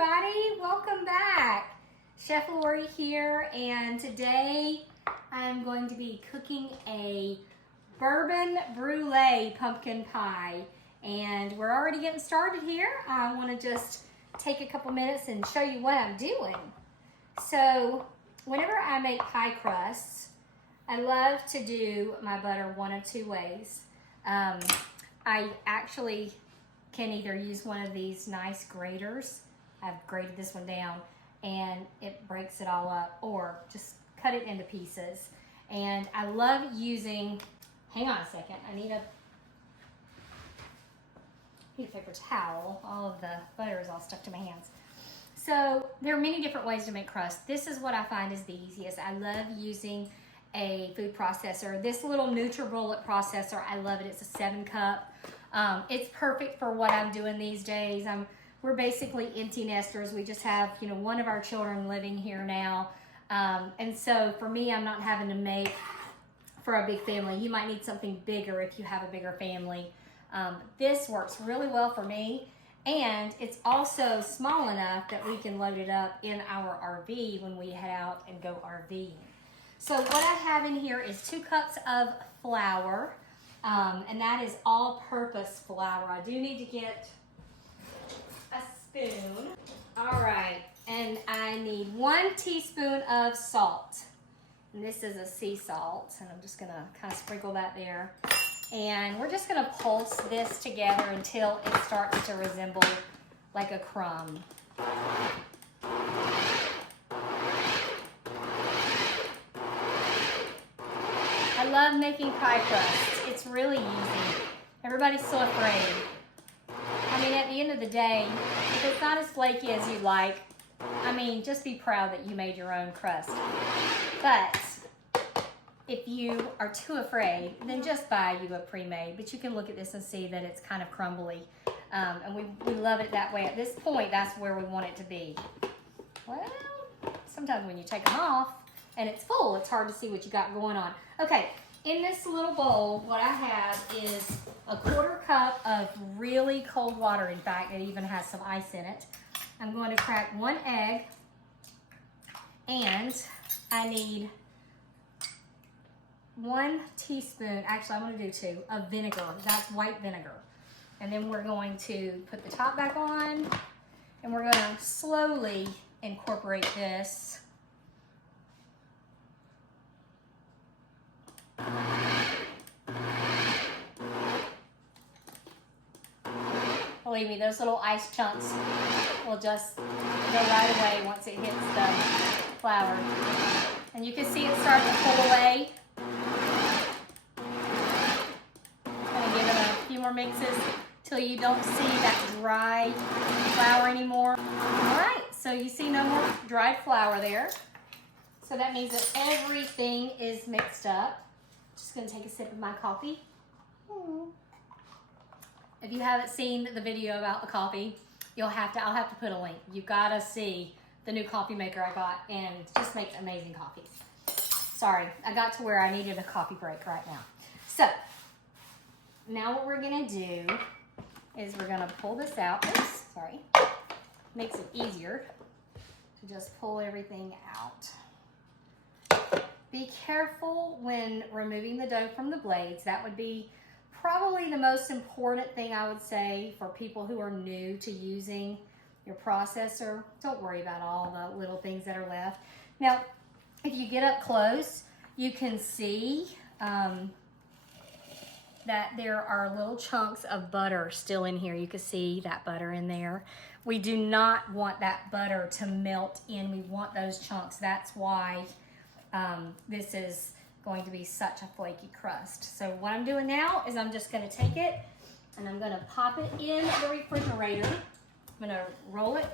everybody, welcome back. Chef Lori here, and today I'm going to be cooking a bourbon brulee pumpkin pie. And we're already getting started here. I want to just take a couple minutes and show you what I'm doing. So whenever I make pie crusts, I love to do my butter one of two ways. I actually can either use one of these nice graters. I've grated this one down and it breaks it all up, or just cut it into pieces. And I love using, hang on a second, I need a paper towel. All of the butter is all stuck to my hands. So there are many different ways to make crust. This is what I find is the easiest. I love using a food processor. This little NutriBullet processor, I love it. It's a 7-cup. It's perfect for what I'm doing these days. We're basically empty nesters. We just have, one of our children living here now. And so for me, I'm not having to make for a big family. You might need something bigger if you have a bigger family. This works really well for me. And it's also small enough that we can load it up in our RV when we head out and go RVing. So what I have in here is 2 cups of flour. And that is all-purpose flour. I do need to get a spoon. All right, and I need 1 teaspoon of salt. And this is a sea salt, and I'm just gonna kind of sprinkle that there. And we're just gonna pulse this together until it starts to resemble like a crumb. I love making pie crust. It's really easy. Everybody's so afraid. I mean, at the end of the day, if it's not as flaky as you like, just be proud that you made your own crust. But if you are too afraid, then just buy you a pre-made. But you can look at this and see that it's kind of crumbly. And we love it that way. At this point, that's where we want it to be. Well, sometimes when you take them off and it's full, it's hard to see what you got going on. Okay, in this little bowl, what I have is a 1/4 cup of really cold water. In fact, it even has some ice in it. I'm going to crack 1 egg, and I need 1 teaspoon, actually I'm going to do 2, of vinegar. That's white vinegar. And then we're going to put the top back on, and we're going to slowly incorporate this. Believe me, those little ice chunks will just go right away once it hits the flour. And you can see it starting to pull away. Gonna give it a few more mixes till you don't see that dry flour anymore. All right, so you see no more dried flour there. So that means that everything is mixed up. Just gonna take a sip of my coffee. If you haven't seen the video about the coffee, I'll have to put a link. You gotta see the new coffee maker I got, and it just makes amazing coffees. Sorry, I got to where I needed a coffee break right now. So, now what we're gonna do is we're gonna pull this out. Oops, sorry. Makes it easier to just pull everything out. Be careful when removing the dough from the blades. That would be probably the most important thing I would say for people who are new to using your processor. Don't worry about all the little things that are left. Now, if you get up close, you can see that there are little chunks of butter still in here. You can see that butter in there. We do not want that butter to melt in. We want those chunks. That's why this is going to be such a flaky crust. So what I'm doing now is I'm just going to take it and I'm going to pop it in the refrigerator. I'm going to roll it,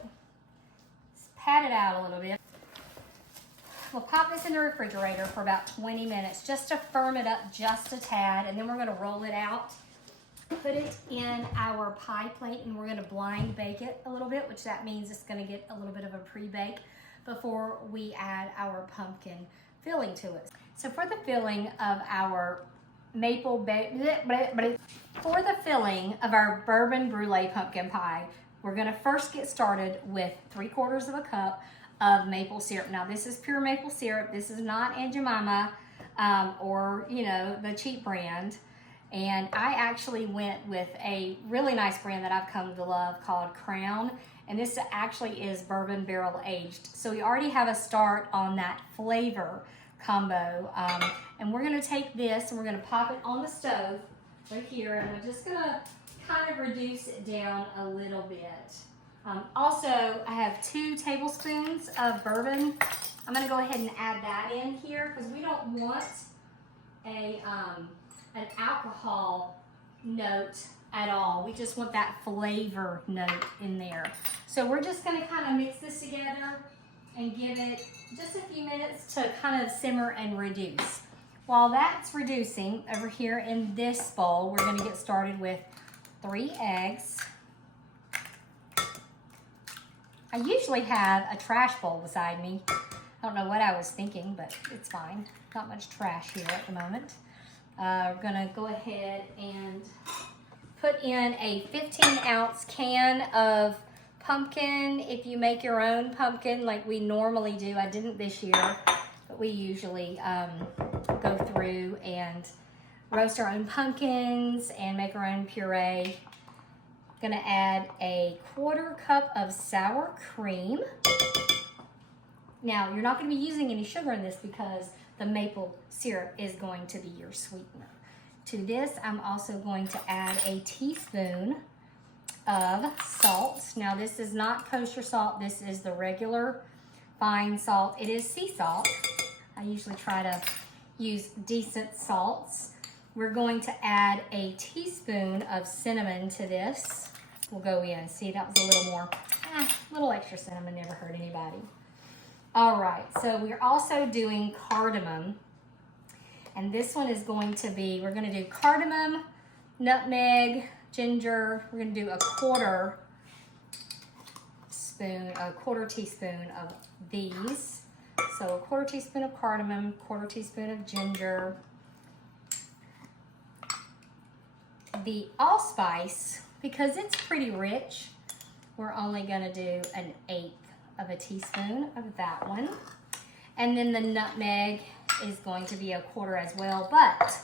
pat it out a little bit. We'll pop this in the refrigerator for about 20 minutes just to firm it up just a tad, and then we're going to roll it out, put it in our pie plate, and we're going to blind bake it a little bit, which that means it's going to get a little bit of a pre-bake before we add our pumpkin filling to it. So for the filling of our bourbon brulee pumpkin pie, We're gonna first get started with 3/4 of a cup of maple syrup. Now this is pure maple syrup. This is not Aunt Jemima or the cheap brand. And I actually went with a really nice brand that I've come to love called Crown. And this actually is bourbon barrel aged. So we already have a start on that flavor combo. And we're gonna take this and we're gonna pop it on the stove right here. And I'm just gonna kind of reduce it down a little bit. Also, I have 2 tablespoons of bourbon. I'm gonna go ahead and add that in here because we don't want an alcohol note at all. We just want that flavor note in there. So we're just gonna kind of mix this together and give it just a few minutes to kind of simmer and reduce. While that's reducing, over here in this bowl, we're gonna get started with 3 eggs. I usually have a trash bowl beside me. I don't know what I was thinking, but it's fine. Not much trash here at the moment. We're gonna go ahead and put in a 15-ounce can of pumpkin. If you make your own pumpkin like we normally do, I didn't this year, but we usually go through and roast our own pumpkins and make our own puree. Gonna add a 1/4 cup of sour cream. Now, you're not gonna be using any sugar in this because the maple syrup is going to be your sweetener. To this, I'm also going to add a teaspoon of salt. Now, this is not kosher salt. This is the regular fine salt. It is sea salt. I usually try to use decent salts. We're going to add a teaspoon of cinnamon to this. We'll go in. See, that was a little more, a little extra cinnamon never hurt anybody. All right, so we're also doing cardamom. And this one is going to be, we're gonna do cardamom, nutmeg, ginger. We're gonna do a 1/4 teaspoon of these. So a 1/4 teaspoon of cardamom, 1/4 teaspoon of ginger. The allspice, because it's pretty rich, we're only gonna do 1/8 of a teaspoon of that one. And then the nutmeg is going to be a 1/4 as well, but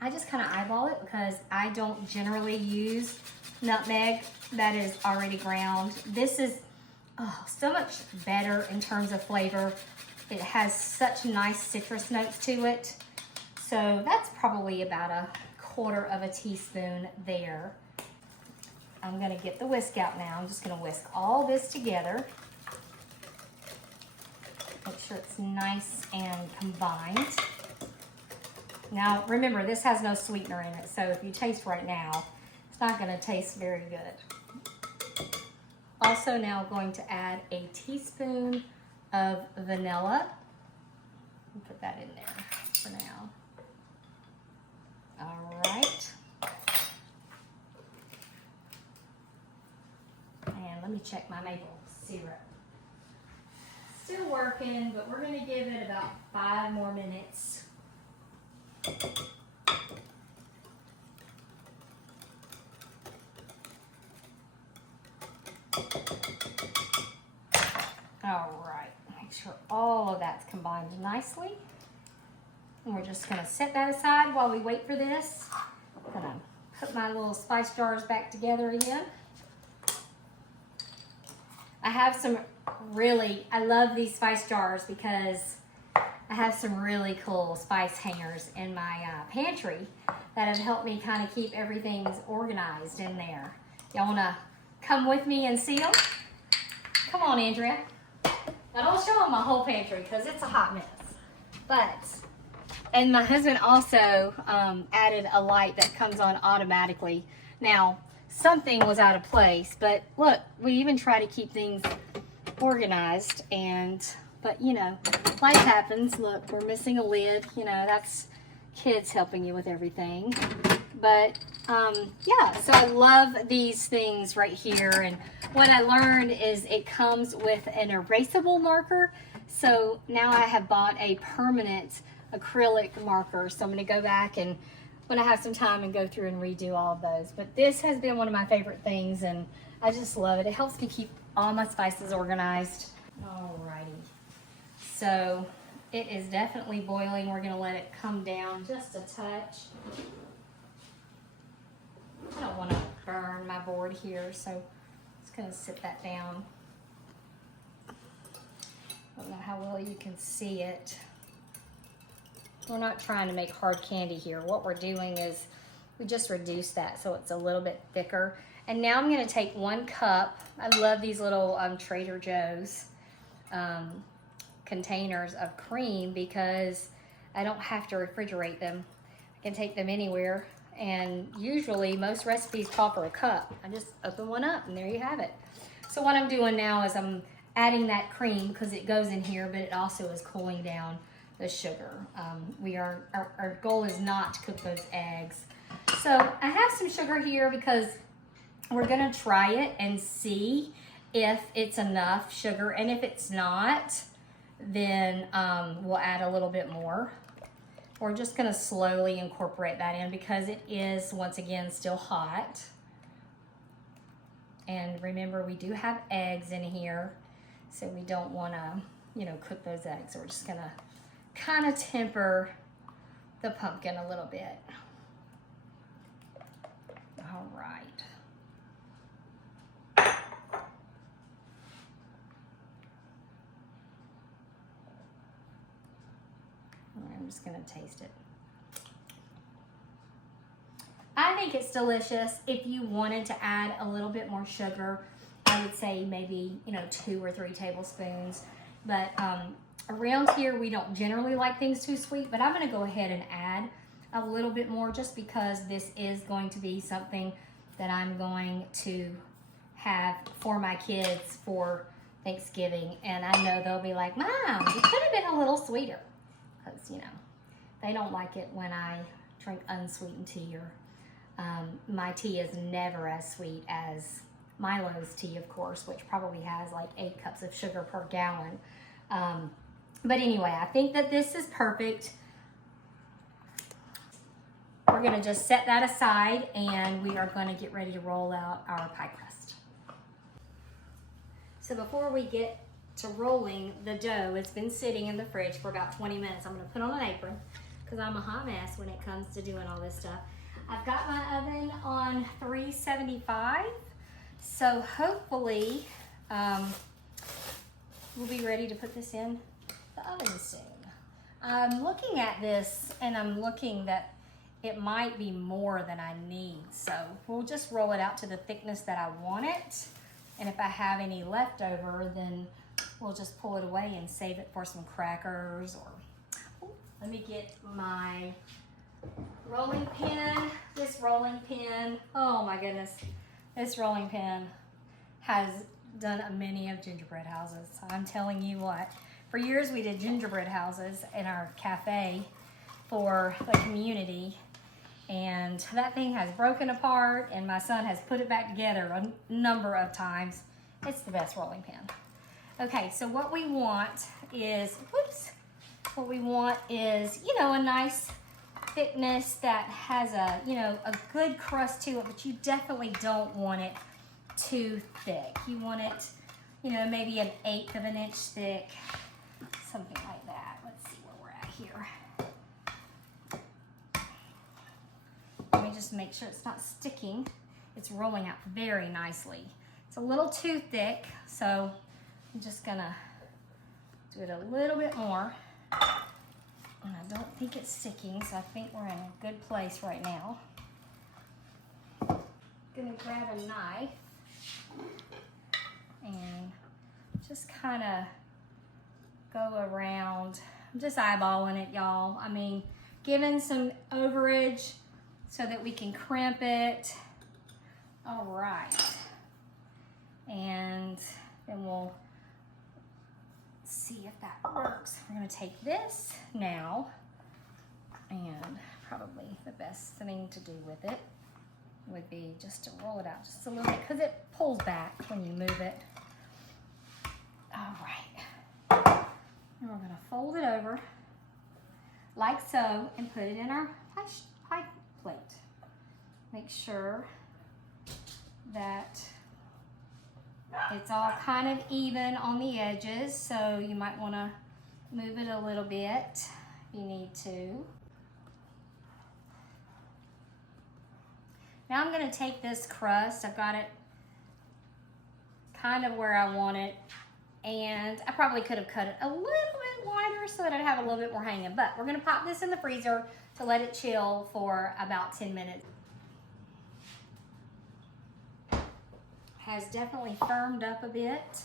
I just kind of eyeball it because I don't generally use nutmeg that is already ground. This is so much better in terms of flavor. It has such nice citrus notes to it. So that's probably about a 1/4 of a teaspoon there. I'm gonna get the whisk out now. I'm just gonna whisk all this together. Make sure it's nice and combined. Now, remember, this has no sweetener in it, so if you taste right now, it's not gonna taste very good. Also, now I'm going to add a teaspoon of vanilla. I'll put that in there for now. All right. And let me check my maple syrup. Still working, but we're gonna give it about 5 more minutes. All right, make sure all of that's combined nicely. And we're just gonna set that aside while we wait for this. I'm gonna put my little spice jars back together again. I have some I love these spice jars because I have some really cool spice hangers in my pantry that have helped me kind of keep everything organized in there. Y'all wanna come with me and see them? Come on, Andrea. I don't show them my whole pantry because it's a hot mess. And my husband also added a light that comes on automatically. Now, something was out of place, but look, we even try to keep things organized, but life happens. Look, we're missing a lid. That's kids helping you with everything. But yeah, so I love these things right here. And what I learned is it comes with an erasable marker. So now I have bought a permanent acrylic marker. So I'm going to go back and when I have some time and go through and redo all of those. But this has been one of my favorite things, and I just love it. It helps me keep all my spices organized. Alrighty. So it is definitely boiling. We're gonna let it come down just a touch. I don't want to burn my board here, so just gonna sit that down. I don't know how well you can see it. We're not trying to make hard candy here. What we're doing is we just reduce that so it's a little bit thicker. And now I'm gonna take 1 cup. I love these little Trader Joe's containers of cream because I don't have to refrigerate them. I can take them anywhere. And usually most recipes call for a cup. I just open one up and there you have it. So what I'm doing now is I'm adding that cream because it goes in here, but it also is cooling down the sugar. Our goal is not to cook those eggs. So I have some sugar here because we're gonna try it and see if it's enough sugar. And if it's not, then we'll add a little bit more. We're just gonna slowly incorporate that in because it is, once again, still hot. And remember, we do have eggs in here, so we don't wanna, cook those eggs. So we're just gonna kind of temper the pumpkin a little bit. All right. I'm just gonna taste it. I think it's delicious. If you wanted to add a little bit more sugar, I would say maybe, 2 or 3 tablespoons. But around here, we don't generally like things too sweet, but I'm gonna go ahead and add a little bit more just because this is going to be something that I'm going to have for my kids for Thanksgiving. And I know they'll be like, Mom, it could have been a little sweeter. Because, they don't like it when I drink unsweetened tea, or my tea is never as sweet as Milo's tea, of course, which probably has like 8 cups of sugar per gallon. But anyway, I think that this is perfect. We're gonna just set that aside and we are gonna get ready to roll out our pie crust. So before we get to rolling the dough, it's been sitting in the fridge for about 20 minutes. I'm gonna put on an apron because I'm a hot mess when it comes to doing all this stuff. I've got my oven on 375, so hopefully we'll be ready to put this in the oven soon. I'm looking at this and I'm looking that it might be more than I need, so we'll just roll it out to the thickness that I want it, and if I have any left over, then we'll just pull it away and save it for some crackers. Or let me get my rolling pin. This rolling pin, oh my goodness, this rolling pin has done many of gingerbread houses. I'm telling you what, for years we did gingerbread houses in our cafe for the community, and that thing has broken apart and my son has put it back together a number of times. It's the best rolling pin. Okay, so what we want is, a nice thickness that has a good crust to it, but you definitely don't want it too thick. You want it, maybe 1/8 of an inch thick, something like that. Let's see where we're at here. Let me just make sure it's not sticking. It's rolling out very nicely. It's a little too thick, so I'm just gonna do it a little bit more. And I don't think it's sticking, so I think we're in a good place right now. Gonna grab a knife and just kind of go around. I'm just eyeballing it, y'all. I mean, giving some overage so that we can crimp it. All right. And then we'll see if that works. We're gonna take this now, and probably the best thing to do with it would be just to roll it out just a little bit because it pulls back when you move it. All right. And we're gonna fold it over like so and put it in our pie plate. Make sure that It's all kind of even on the edges, so you might want to move it a little bit if you need to. Now I'm going to take this crust, I've got it kind of where I want it, and I probably could have cut it a little bit wider so that I'd have a little bit more hanging, but we're going to pop this in the freezer to let it chill for about 10 minutes. Has definitely firmed up a bit.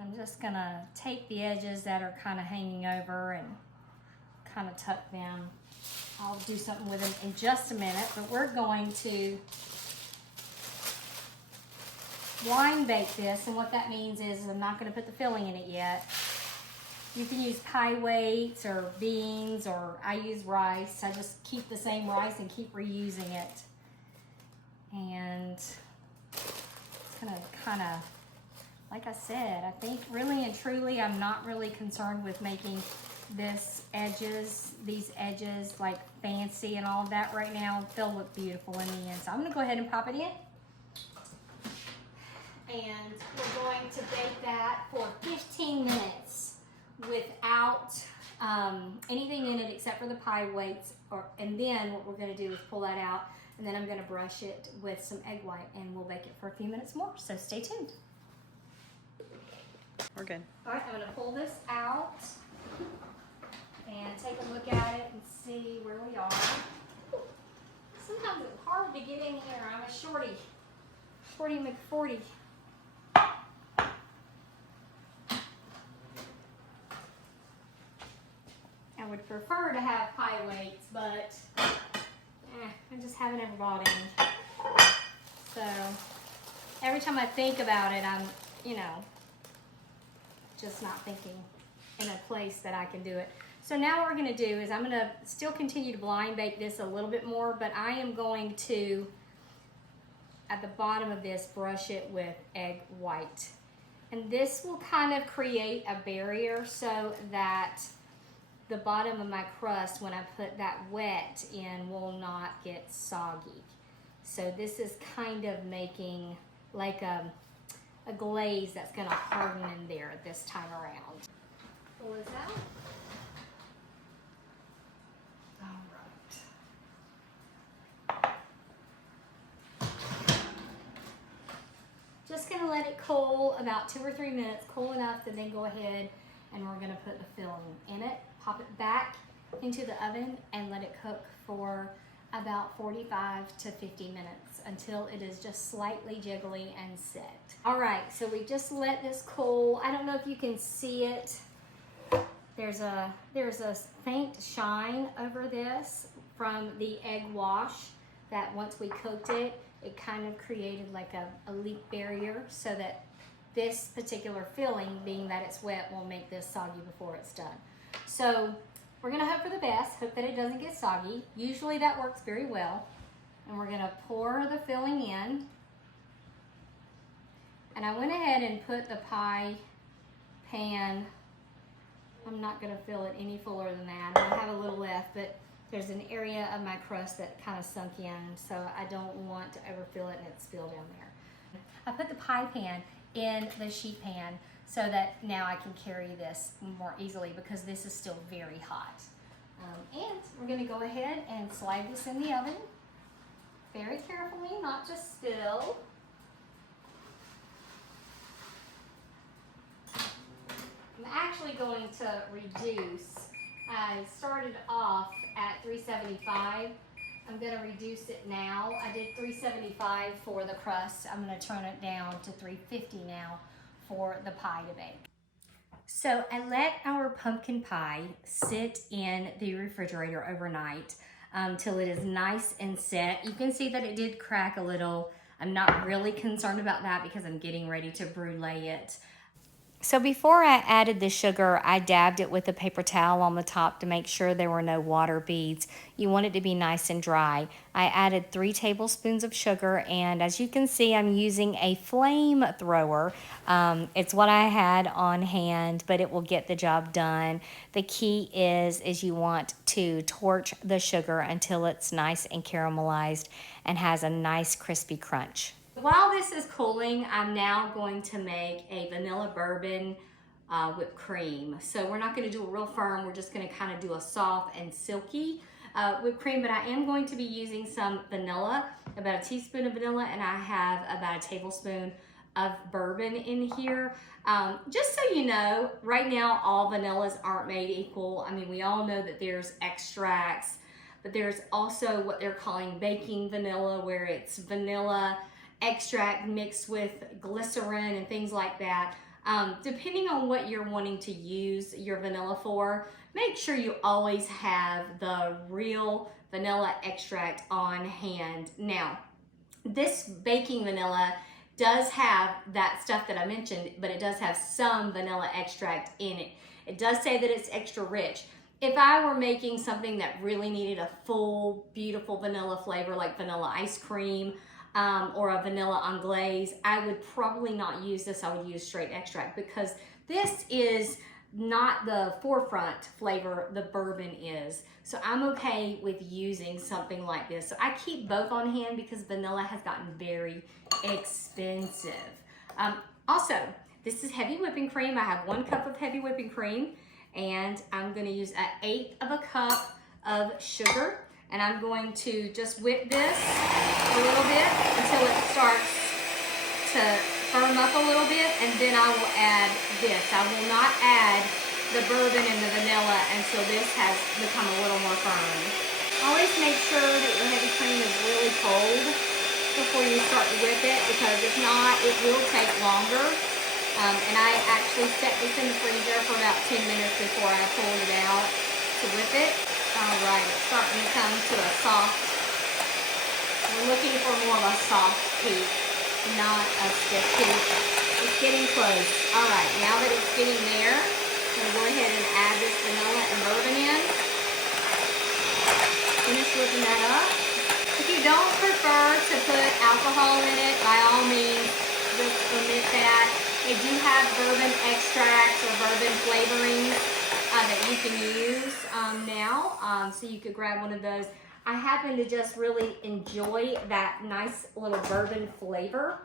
I'm just going to take the edges that are kind of hanging over and kind of tuck them. I'll do something with them in just a minute, but we're going to blind bake this, and what that means is I'm not going to put the filling in it yet. You can use pie weights or beans, or I use rice. I just keep the same rice and keep reusing it. And it's going to kind of, like I said, I think really and truly I'm not really concerned with making these edges like fancy and all of that right now. They'll look beautiful in the end. So I'm going to go ahead and pop it in. And we're going to bake that for 15 minutes without anything in it except for the pie weights. And then what we're going to do is pull that out, and then I'm going to brush it with some egg white, and we'll bake it for a few minutes more. So stay tuned. We're good. All right, I'm going to pull this out and take a look at it and see where we are. Sometimes it's hard to get in here. I'm a shorty McForty. I would prefer to have pie weights, but I just haven't ever bought any. So every time I think about it, I'm, just not thinking in a place that I can do it. So now what we're going to do is I'm going to still continue to blind bake this a little bit more, but I am going to, at the bottom of this, brush it with egg white. And this will kind of create a barrier so that the bottom of my crust, when I put that wet in, will not get soggy. So this is kind of making like a glaze that's going to harden in there this time around. Pull this out. All right. Just going to let it cool about 2 or 3 minutes, cool enough to then go ahead and we're going to put the filling in it, pop it back into the oven, and let it cook for about 45 to 50 minutes until it is just slightly jiggly and set. All right, so we just let this cool. I don't know if you can see it. There's a faint shine over this from the egg wash that once we cooked it, it kind of created like a leak barrier so that this particular filling, being that it's wet, will make this soggy before it's done. So we're gonna hope for the best, hope that it doesn't get soggy. Usually that works very well. And we're gonna pour the filling in. And I went ahead and put the pie pan, I'm not gonna fill it any fuller than that. I have a little left, but there's an area of my crust that kind of sunk in, so I don't want to overfill it and it spill down there. I put the pie pan in the sheet pan so that now I can carry this more easily because this is still very hot. And we're gonna go ahead and slide this in the oven very carefully, not just spill. I'm actually going to reduce. I started off at 375. I'm gonna reduce it now. I did 375 for the crust. I'm gonna turn it down to 350 now for the pie to bake. So I let our pumpkin pie sit in the refrigerator overnight till it is nice and set. You can see that it did crack a little. I'm not really concerned about that because I'm getting ready to brûlée it. So before I added the sugar, I dabbed it with a paper towel on the top to make sure there were no water beads. You want it to be nice and dry. I added 3 tablespoons of sugar, and as you can see, I'm using a flamethrower. It's what I had on hand, but it will get the job done. The key is you want to torch the sugar until it's nice and caramelized and has a nice crispy crunch. While this is cooling, I'm now going to make a vanilla bourbon whipped cream. So we're not going to do a real firm, we're just going to kind of do a soft and silky whipped cream, but I am going to be using some vanilla, about a teaspoon of vanilla, and I have about a tablespoon of bourbon in here. Just so you know, right now all vanillas aren't made equal. I mean, we all know that there's extracts, but there's also what they're calling baking vanilla, where it's vanilla extract mixed with glycerin and things like that. Depending on what you're wanting to use your vanilla for, make sure you always have the real vanilla extract on hand. Now, this baking vanilla does have that stuff that I mentioned, but it does have some vanilla extract in it. It does say that it's extra rich. If I were making something that really needed a full, beautiful vanilla flavor, like vanilla ice cream, or a vanilla anglaise, I would probably not use this. I would use straight extract, because this is not the forefront flavor the bourbon is. So I'm okay with using something like this. So I keep both on hand because vanilla has gotten very expensive. Also, this is heavy whipping cream. I have 1 cup of heavy whipping cream, and I'm gonna use 1/8 of a cup of sugar. And I'm going to just whip this a little bit until it starts to firm up a little bit, and then I will add this. I will not add the bourbon and the vanilla until this has become a little more firm. Always make sure that your heavy cream is really cold before you start to whip it, because if not, it will take longer. And I actually set this in the freezer for about 10 minutes before I pulled it out to whip it. All right, it's starting to come to a soft, we're looking for more of a soft peak, not a stiff peak. It's getting close. All right, now that it's getting there, I'm gonna go ahead and add this vanilla and bourbon in. Finish whipping that up. If you don't prefer to put alcohol in it, by all means, just omit that. They do have bourbon extracts or bourbon flavorings that you can use now, so you could grab one of those. I happen to just really enjoy that nice little bourbon flavor,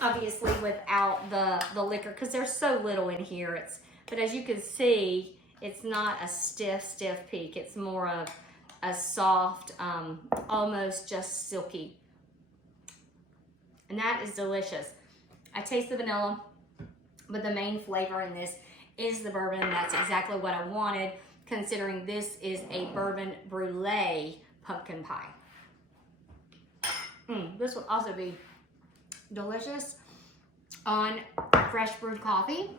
obviously without the liquor, because there's so little in here. But as you can see, it's not a stiff peak. It's more of a soft, almost just silky, and that is delicious. I taste the vanilla, but the main flavor in this is the bourbon. That's exactly what I wanted, considering this is a bourbon brulee pumpkin pie. This will also be delicious on fresh brewed coffee,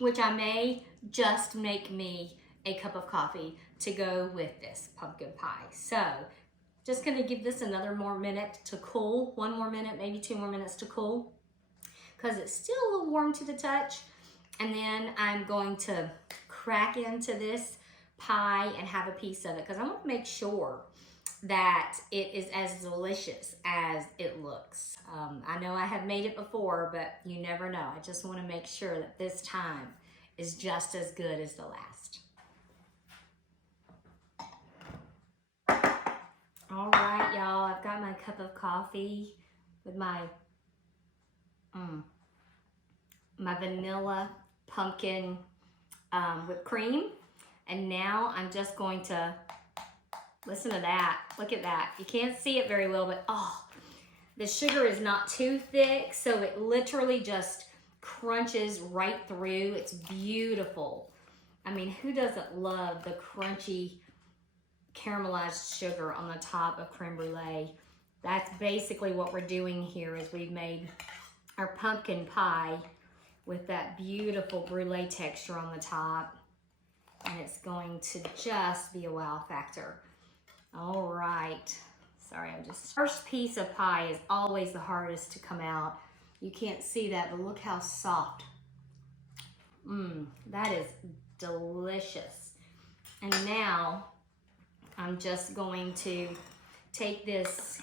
which I may just make me a cup of coffee to go with this pumpkin pie. So just gonna give this another more minute to cool, 1 more minute, maybe 2 more minutes to cool, because it's still a little warm to the touch. And then I'm going to crack into this pie and have a piece of it, because I want to make sure that it is as delicious as it looks. I know I have made it before, but you never know. I just want to make sure that this time is just as good as the last. All right, y'all, I've got my cup of coffee with my my vanilla pumpkin whipped cream, and now I'm just going to listen to that. Look at that. You can't see it very well, but oh, the sugar is not too thick, so it literally just crunches right through. It's beautiful. I mean, who doesn't love the crunchy caramelized sugar on the top of creme brulee? That's basically what we're doing here, is we've made our pumpkin pie with that beautiful brulee texture on the top, and it's going to just be a wow factor. All right, sorry, first piece of pie is always the hardest to come out. You can't see that, but look how soft. That is delicious. And now I'm just going to take this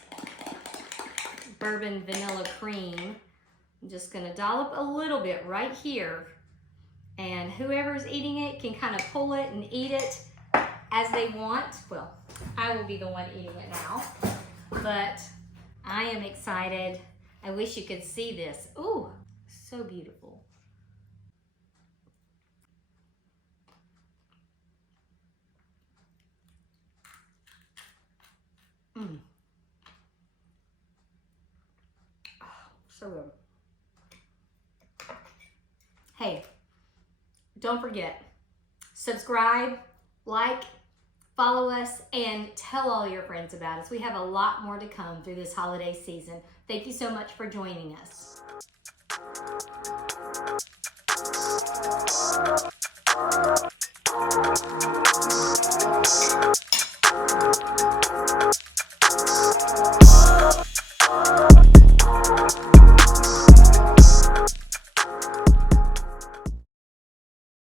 bourbon vanilla cream. I'm just gonna dollop a little bit right here, and whoever's eating it can kind of pull it and eat it as they want. Well, I will be the one eating it now, but I am excited. I wish you could see this. Ooh, so beautiful. Mm. Oh, so good. Hey, don't forget, subscribe, like, follow us, and tell all your friends about us. We have a lot more to come through this holiday season. Thank you so much for joining us.